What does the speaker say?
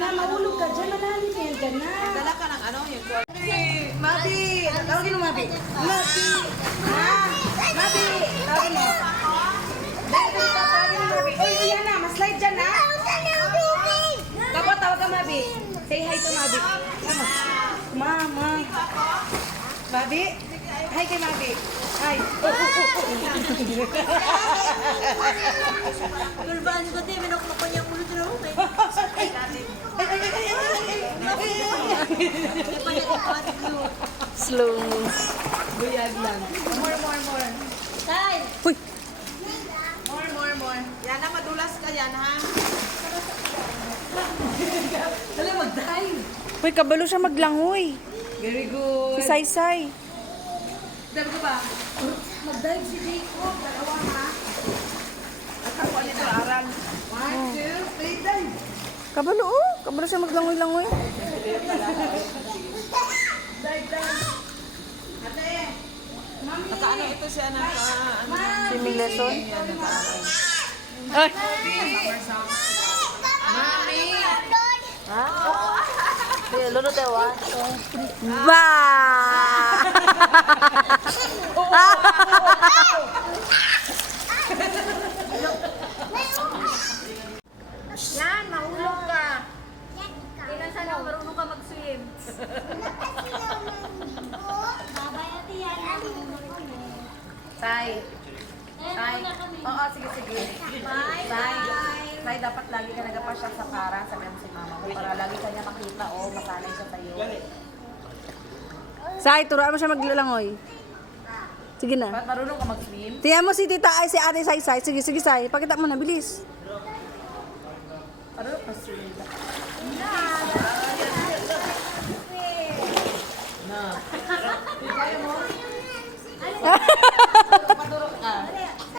na, mahulog ka dyan. Malalim yan dyan na. Dala ka ng ano, yung Mabi! Tawagin mo, Mabi. Mabi! Ha? Mabi! Tawagin mo. Tawagin mo, Mabi. Uy, yan na. Maslide dyan, ha? Kapot, tawag ka, Mabi. Say hi to Mabi. Mama. Mabi? Hi kay Mabi. Hi. Kulbaan ko din, minok ko niya ulo dito. Slow. Buyag lang. More. Tay! Uy! More. Yan na, madulas ka yan, ha? Hala, mag-dive. Uy, kabalo siya maglangoy. Very good. Si Saysay. Sabi ko ba? Mag-dive si Jacob. Dalawa, ha? At ako nito, aral. 1, 2, 3, dive. Kabalo, oh. Kabalo siya maglangoy-langoy. Dive. Ate, mami. Nakaano ito siya ng Swimming lesson. Naka-ano. Ay! Mami. Ha? Kaya, lolo tayo, ah. Ba! Yan, mahulog ka. Kailan sana marunong ka mag-swim? Tay. Oo, sige. Tay, dapat lagi ka nagapasya sa para, sabi mo si mama mo, para lagi ka niya makita, masanay siya sa'yo. Say, turuan mo siya maglangoy. Sige na. Ba't marunong ka mag-swim? Tingnan mo si tita ay si ate Saysay. Sige, Say. Pakita mo na, bilis. Marunong ka swim.